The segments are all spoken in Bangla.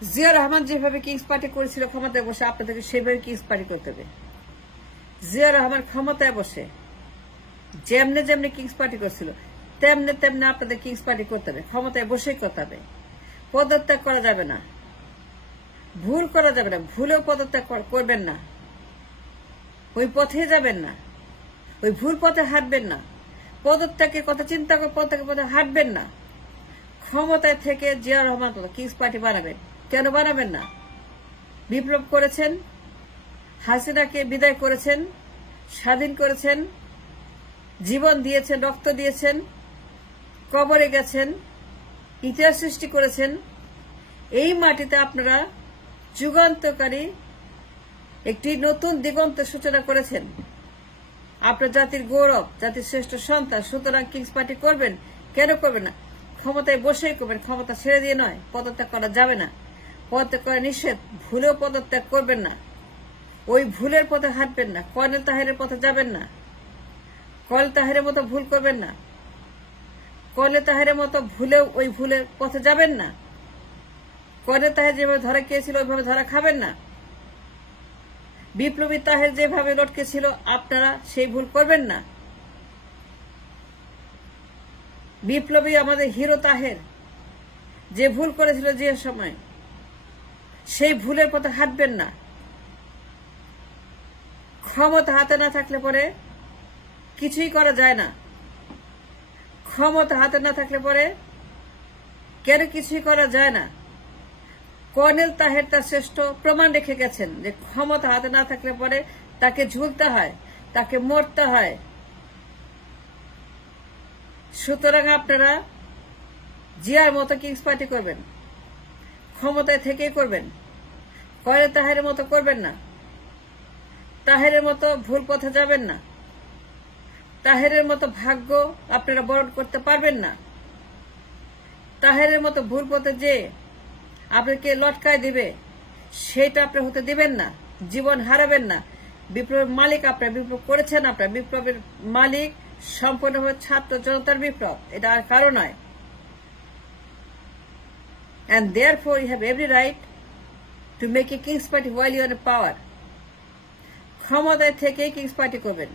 জিয়া রহমান যেভাবে কিংস পার্টি করেছিল ক্ষমতায় বসে, আপনাদেরকে সেভাবে কিংস পার্টি করতে হবে। জিয়া রহমান ক্ষমতায় বসে যেমনে যেমনি কিংস পার্টি করছিল তেমনে তেমনি আপনাদের কিংস পার্টি করতে হবে, ক্ষমতায় বসেই করতে হবে। পদত্যাগ করা যাবে না, ভুল করা যাবে না, ভুলেও পদত্যাগ করবেন না, ওই পথে যাবেন না, ওই ভুল পথে হাঁটবেন না, পদত্যাগের কথা চিন্তা করে পদত্যাগের পথে হাঁটবেন না। ক্ষমতায় থেকে জিয়া রহমান কিংস পার্টি বানাবেন। কেন বানাবেন না? বিপ্লব করেছেন, হাসিনাকে বিদায় করেছেন, স্বাধীন করেছেন, জীবন দিয়েছেন, রক্ত দিয়েছেন, কবরে গেছেন, ইতিহাস সৃষ্টি করেছেন। এই মাটিতে আপনারা যুগান্তকারী একটি নতুন দিগন্তের সূচনা করেছেন। আপনার জাতির গৌরব, জাতির শ্রেষ্ঠ সন্তান, সুতরাং কিংস পার্টি করবেন। কেন করবেন না? ক্ষমতায় বসেই করবেন, ক্ষমতা ছেড়ে দিয়ে নয়। পদত্যাগ করা যাবে না, পদত্যাগ করা নিষেধ। ভুলেও পদত্যাগ করবেন না, ওই ভুলের পথে হাঁটবেন না, কর্নেল তাহেরের পথে যাবেন না, কর্নেল তাহেরের মতো ভুল করবেন না, কর্নেল তাহেরের মতো ভুলেও ওই ভুলের পথে যাবেন না। কর্নেল তাহের যেভাবে ধরা খেয়েছিল ওইভাবে ধরা খাবেন না। বিপ্লবী তাহের যেভাবে লটকে ছিল আপনারা সেই ভুল করবেন না। বিপ্লবী আমাদের হিরো তাহের যে ভুল করেছিল যে সময়, সেই ভুলের পথে হাঁটবেন না। ক্ষমতা হাতে না থাকলে পরে কিছুই করা যায় না। ক্ষমতা হাতে না থাকলে পরে কেন কিছুই করা যায় না? কর্নেল তাহের তার শ্রেষ্ঠ প্রমাণ রেখে গেছেন যে ক্ষমতা হাতে না থাকলে পরে তাকে ঝুলতে হয়, তাকে মরতে হয়। সুতরাং আপনারা জিয়ার মতো কিংস পার্টি করবেন, ক্ষমতায় থেকেই করবেন। কর্নেল তাহেরের মতো করবেন না, তাহেরের মতো ভুল পথে যাবেন না, তাহেরের মতো ভাগ্য আপনারা বরণ করতে পারবেন না। তাহেরের মতো ভুল পথে যে আপনাকে লটকায় দিবে সেটা আপনি হতে দিবেন না, জীবন হারাবেন না। বিপ্লবের মালিক আপনারা, বিপ্লব করেছেন আপনারা, বিপ্লবের মালিক সম্পূর্ণভাবে ছাত্র জনতার বিপ্লব, এটা আর কারো নয়। And therefore you have every right to make a King's Party while you are in power. ক্ষমতায় থেকেই কিংস পার্টি করবেন,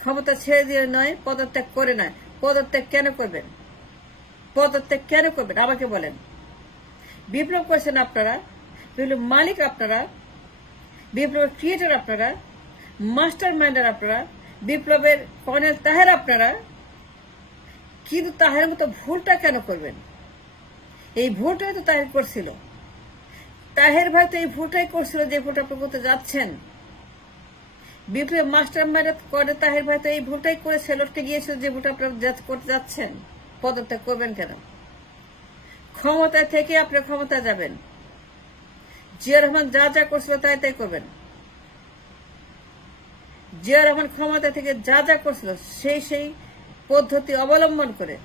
ক্ষমতা ছেড়ে দিয়ে নয়, পদত্যাগ করে নয়। পদত্যাগ কেন করবেন? পদত্যাগ কেন করবেন আমাকে বলেন। বিপ্লব করেছেন আপনারা, বিপ্লব মালিক আপনারা, বিপ্লবের ক্রিয়েটর আপনারা, মাস্টার মাইন্ডার আপনারা, বিপ্লবের কর্নেল তাহের আপনারা। কিন্তু তাহের মতো ভুলটা কেন করবেন? এই ভুলটাই তো তাহের করছিল। তাহের ভাই তো এই ভুলটাই করছিল যে ভুলটা আপনি করতে যাচ্ছেন। বিপ্লবের মাস্টার মাইন্ডার কর্নেল তাহের ভাই তো এই ভুলটাই করেছে, লটকে গিয়েছিল যে ভুলটা আপনারা করতে যাচ্ছেন। পদত্যাগ করবেন কেন? ক্ষমতায় থেকে আপনি ক্ষমতায় যাবেন। জিয়া রহমান যা যা করছিল তাই তাই করবেন। জিয়া রহমান ক্ষমতা থেকে যা যা করছিল সেই পদ্ধতি অবলম্বন করে,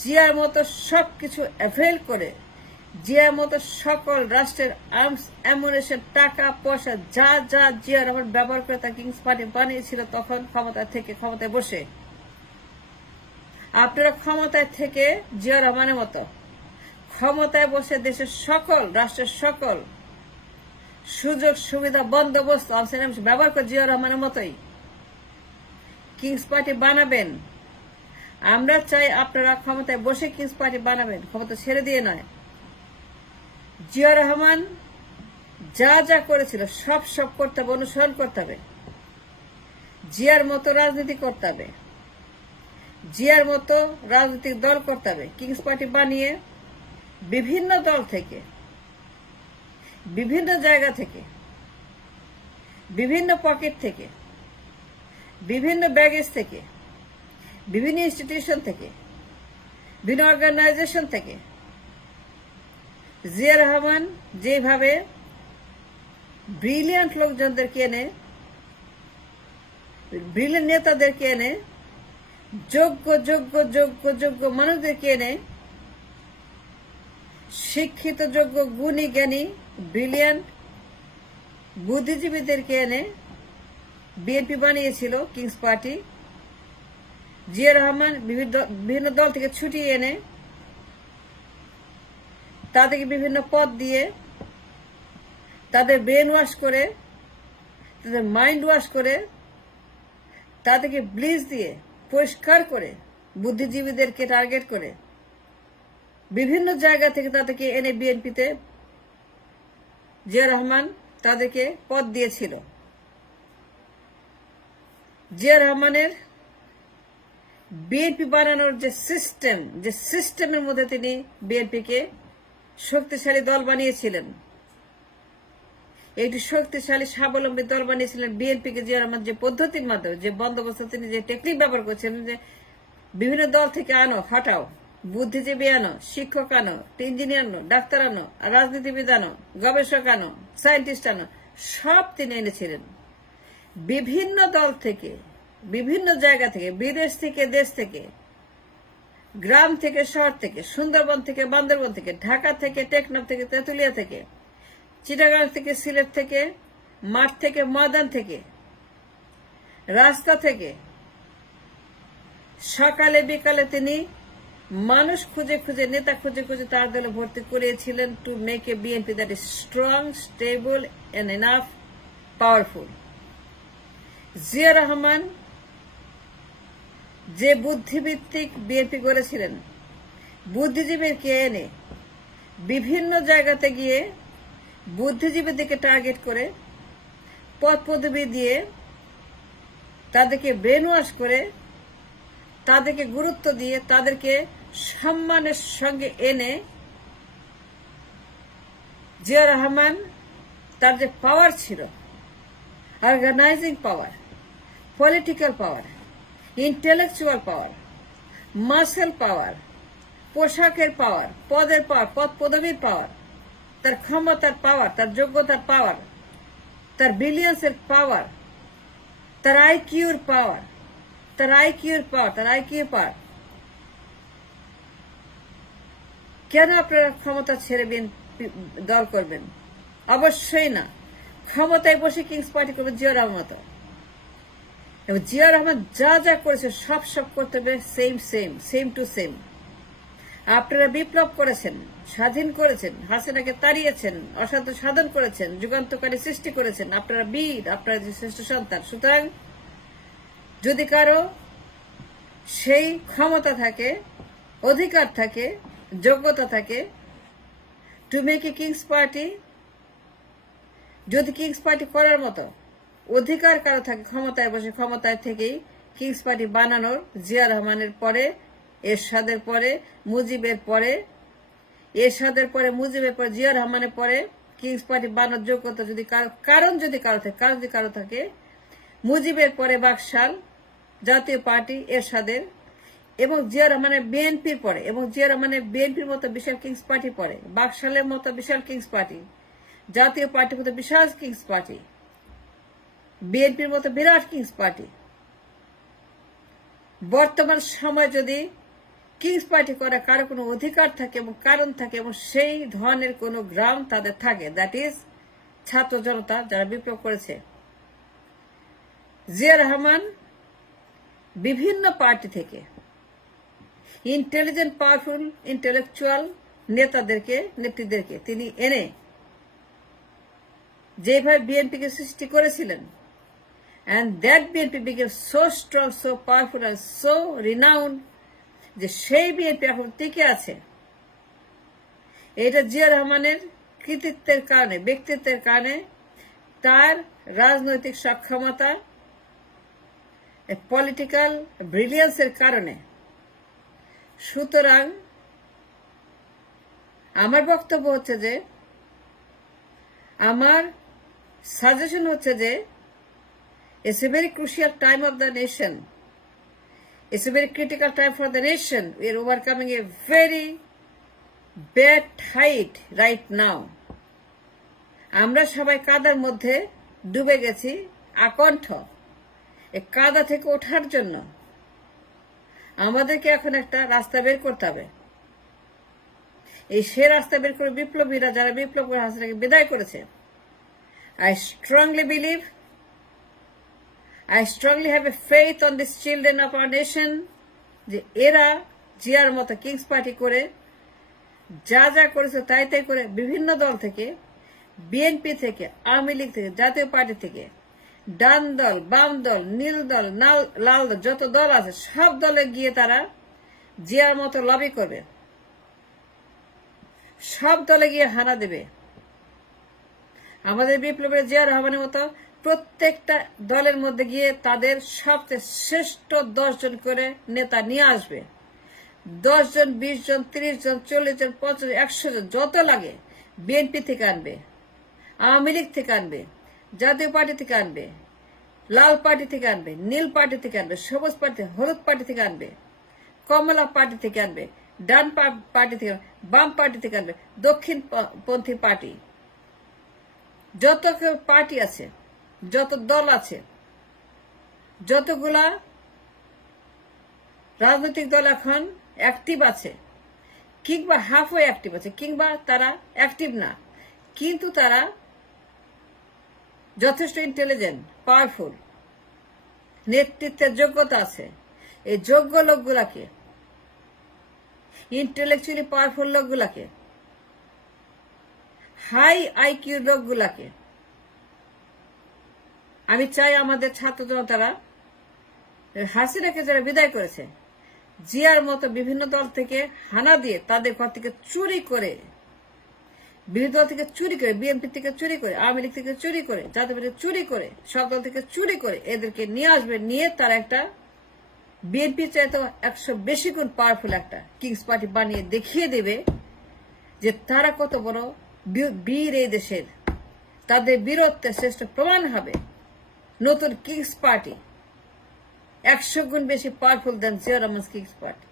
জিয়ার মতো সবকিছু অ্যাভেল করে, জিয়ার মতো সকল রাষ্ট্রের আর্মস অ্যামুনেশন, টাকা পয়সা যা যা জিয়া রহমান ব্যবহার করে তা কিংস পার্টি বানিয়েছিল তখন ক্ষমতা থেকে, ক্ষমতায় বসে। আপনারা ক্ষমতায় থেকে জিয়া রহমানের মতো ক্ষমতায় বসে দেশের সকল, রাষ্ট্রের সকল সুযোগ সুবিধা বন্দোবস্ত ব্যবহার করে জিয়া রহমানের মতোই কিংস পার্টি বানাবেন। আমরা চাই আপনারা ক্ষমতায় বসে কিংস পার্টি বানাবেন, ক্ষমতা ছেড়ে দিয়ে নয়। জিয়া রহমান যা যা করেছিল সব করতে হবে, অনুসরণ করতে হবে। জিয়ার মতো রাজনীতি করতে হবে, জিয়ার মতো রাজনৈতিক দল করতে হবে। কিংস পার্টি বানিয়ে বিভিন্ন দল থেকে, বিভিন্ন জায়গা থেকে, বিভিন্ন পকেট থেকে, বিভিন্ন ব্যাগেজ থেকে, বিভিন্ন ইনস্টিটিউশন থেকে, বিভিন্ন অর্গানাইজেশন থেকে জিয়া রহমান যেভাবে ব্রিলিয়ান্ট লোকজনদেরকে এনে, ব্রিলিয়ান্ট নেতাদেরকে এনে, যোগ্য যোগ্য যোগ্য যোগ্য মানুষদেরকে এনে, শিক্ষিত যোগ্য গুণী জ্ঞানী ব্রিলিয়ান্ট বুদ্ধিজীবীদেরকে এনে বিএনপি বানিয়েছিল কিংস পার্টি। জিয়া রহমান বিভিন্ন দল থেকে ছুটিয়ে এনে তাদেরকে বিভিন্ন পদ দিয়ে, তাদের ব্রেন ওয়াশ করে, তাদের মাইন্ড ওয়াশ করে, তাদেরকে ব্লিচ দিয়ে পরিষ্কার করে, বুদ্ধিজীবীদেরকে টার্গেট করে বিভিন্ন জায়গা থেকে তাদেরকে এনে বিএনপিতে জিয়া রহমান তাদেরকে পদ দিয়েছিল। জিয়া রহমানের বিএনপি বানানোর যে সিস্টেমের মধ্যে তিনি বিএনপিকে শক্তিশালী দল বানিয়েছিলেন, একটি শক্তিশালী স্বাবলম্বী দল বানিয়েছিলেন বিএনপিকে জিয়া রহমান যে পদ্ধতির মাধ্যমে, যে বন্দোবস্ত তিনি যে টেকনিক ব্যবহার করছেন, যে বিভিন্ন দল থেকে আনো, হটাও, বুদ্ধিজীবী আনো, শিক্ষক আনো, ইঞ্জিনিয়ার আনো, ডাক্তার আনো, রাজনীতিবিদ আনো, গবেষক আনো, সায়েন্টিস্ট আনো, সব তিনি এনেছিলেন। বিভিন্ন দল থেকে, বিভিন্ন জায়গা থেকে, বিদেশ থেকে, দেশ থেকে, গ্রাম থেকে, শহর থেকে, সুন্দরবন থেকে, বান্দরবন থেকে, ঢাকা থেকে, টেকনাফ থেকে, তেঁতুলিয়া থেকে, চিটাগাং থেকে, সিলেট থেকে, মাঠ থেকে, ময়দান থেকে, রাস্তা থেকে, সকালে বিকালে তিনি মানুষ খুঁজে খুঁজে, নেতা খুঁজে খুঁজে তার দলে ভর্তি করিয়েছিলেন to make a BNP that is strong, stable and enough powerful. Zia Rahman যে বুদ্ধিভিত্তিক বিএনপি গড়েছিলেন, বুদ্ধিজীবীকে এনে বিভিন্ন জায়গাতে গিয়ে বুদ্ধিজীবীদেরকে টার্গেট করে পদ পদবি দিয়ে তাদেরকে ব্রেন ওয়াশ করে, তাদেরকে গুরুত্ব দিয়ে, তাদেরকে সম্মানের সঙ্গে এনে জিয়া রহমান তার যে পাওয়ার ছিল, অর্গানাইজিং পাওয়ার, পলিটিক্যাল পাওয়ার, ইন্টেলেকচুয়াল পাওয়ার, মাসেল পাওয়ার, পোশাকের পাওয়ার, পদের পাওয়ার, পদ পদবীর পাওয়ার, তার ক্ষমতার পাওয়ার, তার যোগ্যতার পাওয়ার, তার বিলিয়ন্সের পাওয়ার, তার আইকিউর পাওয়ার, তার আইকিউ পাওয়ার। কেন আপনারা ক্ষমতা ছেড়ে দল করবেন? অবশ্যই না। ক্ষমতায় বসে কিংস পার্টি করবেন জিয়া রহমান। এবং জিয়া রহমান যা যা করেছে সব করতে হবে সেম টু সেম। আপনারা বিপ্লব করেছেন, স্বাধীন করেছেন, হাসিনাকে তাড়িয়েছেন, অসাধ্য সাধন করেছেন, যুগান্তকারী সৃষ্টি করেছেন। আপনারা বীর, আপনারা যে শ্রেষ্ঠ সন্তান। সুতরাং যদি কারো সেই ক্ষমতা থাকে, অধিকার থাকে, যোগ্যতা থাকে to make a kings party, যদি কিংস পার্টি করার মতো অধিকার কারো থাকে, ক্ষমতায় বসে ক্ষমতায় থেকেই কিংস পার্টি বানানোর, জিয়া রহমানের পরে, এরশাদের পরে, মুজিবের পরে, এরশাদের পরে, মুজিবের পরে, জিয়া রহমানের পরে কিংস পার্টি বানানোর যোগ্যতা যদি কারো থাকে, মুজিবের পরে বাকশাল জাতীয় পার্টি এরশাদের, এবং জিয়া রহমানের বিএনপির পরে, এবং জিয়া রহমানের বিএনপির মতো বিশাল কিংস পার্টি পরে, বাকশালের মতো বিশাল কিংস পার্টি, জাতীয় পার্টির মতো বিশাল কিংস পার্টি, বিএনপির মতো বিরাট কিংস পার্টি। বর্তমান সময় যদি কিংস পার্টি করা কারো কোনো অধিকার থাকে এবং কারণ থাকে এবং সেই ধরনের কোনো গ্রাউন্ড তাদের থাকে, দ্যাট ইজ ছাত্র জনতা যারা বিপ্লব করেছে। জিয়া রহমান বিভিন্ন পার্টি থেকে ইন্টেলিজেন্ট, পাওয়ারফুল, ইন্টেলেকচুয়াল নেত্রীদেরকে তিনি এনে যেভাবে বিএনপিকে সৃষ্টি করেছিলেন, and that BNP became so strong, so powerful and so renowned যে সেই বিএনপি এখন টিকে আছে। এটা জিয়া রহমানের কৃতিত্বের কারণে, ব্যক্তিত্বের কারণে, তার রাজনৈতিক সক্ষমতা, পলিটিক্যাল ব্রিলিয়ান্সের কারণে। সুতরাং আমার বক্তব্য হচ্ছে যে, আমার সাজেশন হচ্ছে যে, it's a very crucial time of the nation. It's a very critical time for the nation. We are overcoming a very bad tide right now. আমরা সবাই কাদার মধ্যে ডুবে গেছি আকণ্ঠ। এই কাদা থেকে ওঠার জন্য আমাদেরকে এখন একটা রাস্তা বের করতে হবে। এই সে রাস্তা বের করে বিপ্লবীরা, যারা বিপ্লব করে হাসিনাকে বিদায় করেছে, I strongly have a faith on these children of our nation যে এরা জিয়ার মতো কিংস পার্টি করে যা যা করেছে তাই তাই করে বিভিন্ন দল থেকে, বিএনপি থেকে, আওয়ামী লীগ থেকে, জাতীয় পার্টি থেকে, ডান দল, বাম দল, নীল দল, লাল দল, যত দল আছে সব দলে গিয়ে তারা জিয়ার মতো লবি করবে, সব দলে গিয়ে হানা দেবে। আমাদের বিপ্লবের জিয়া রহমানের মতো প্রত্যেকটা দলের মধ্যে গিয়ে তাদের সবচেয়ে শ্রেষ্ঠ 10 জন করে নেতা নিয়ে আসবে। 10 জন, 20 জন, 30 জন, 40 জন, 50 জন, 100 জন, যত লাগে বিএনপি থেকে আনবে, আওয়ামী লীগ থেকে আনবে, জাতীয় পার্টি থেকে আনবে, লাল পার্টি থেকে আনবে, নীল পার্টি থেকে আনবে, সবুজ পার্টি, হলুদ পার্টি থেকে আনবে, কমলা পার্টি থেকে আনবে, ডান পার্টি থেকে, বাম পার্টি থেকে আনবে, দক্ষিণপন্থী পার্টি, যত পার্টি আছে, যত দল আছে, যতগুলা রাজনৈতিক দল এখন অ্যাক্টিভ আছে, কিংবা হাফওয়ে অ্যাক্টিভ আছে, কিংবা তারা অ্যাক্টিভ না, কিন্তু তারা যথেষ্ট ইন্টেলিজেন্ট, পাওয়ারফুল, নেতৃত্বের যোগ্যতা আছে। এই যোগ্য লোকগুলাকে, ইন্টেলেকচুয়ালি পাওয়ারফুল লোকগুলাকে, হাই আইকিউ লোকগুলাকে আমি চাই আমাদের ছাত্র জনতারা হাসিনাকে যারা বিদায় করেছে, জিয়ার মতো বিভিন্ন দল থেকে হানা দিয়ে তাদের ঘর থেকে চুরি করে, বিরোধী দল থেকে চুরি করে, বিএনপি থেকে চুরি করে, আওয়ামী লীগ থেকে চুরি করে, জাতীয় পার্টি চুরি করে, সব দল থেকে চুরি করে এদেরকে নিয়ে আসবে, নিয়ে তারা একটা বিএনপি চাইতে 100 বেশি গুণ পাওয়ারফুল একটা কিংস পার্টি বানিয়ে দেখিয়ে দেবে যে তারা কত বড় বীর এই দেশের। তাদের বীরত্বের শ্রেষ্ঠ প্রমাণ হবে নতুন কিংস পার্টি 100 গুণ বেশি পাওয়ারফুল দেন জিয়া রহমান কিংস পার্টি।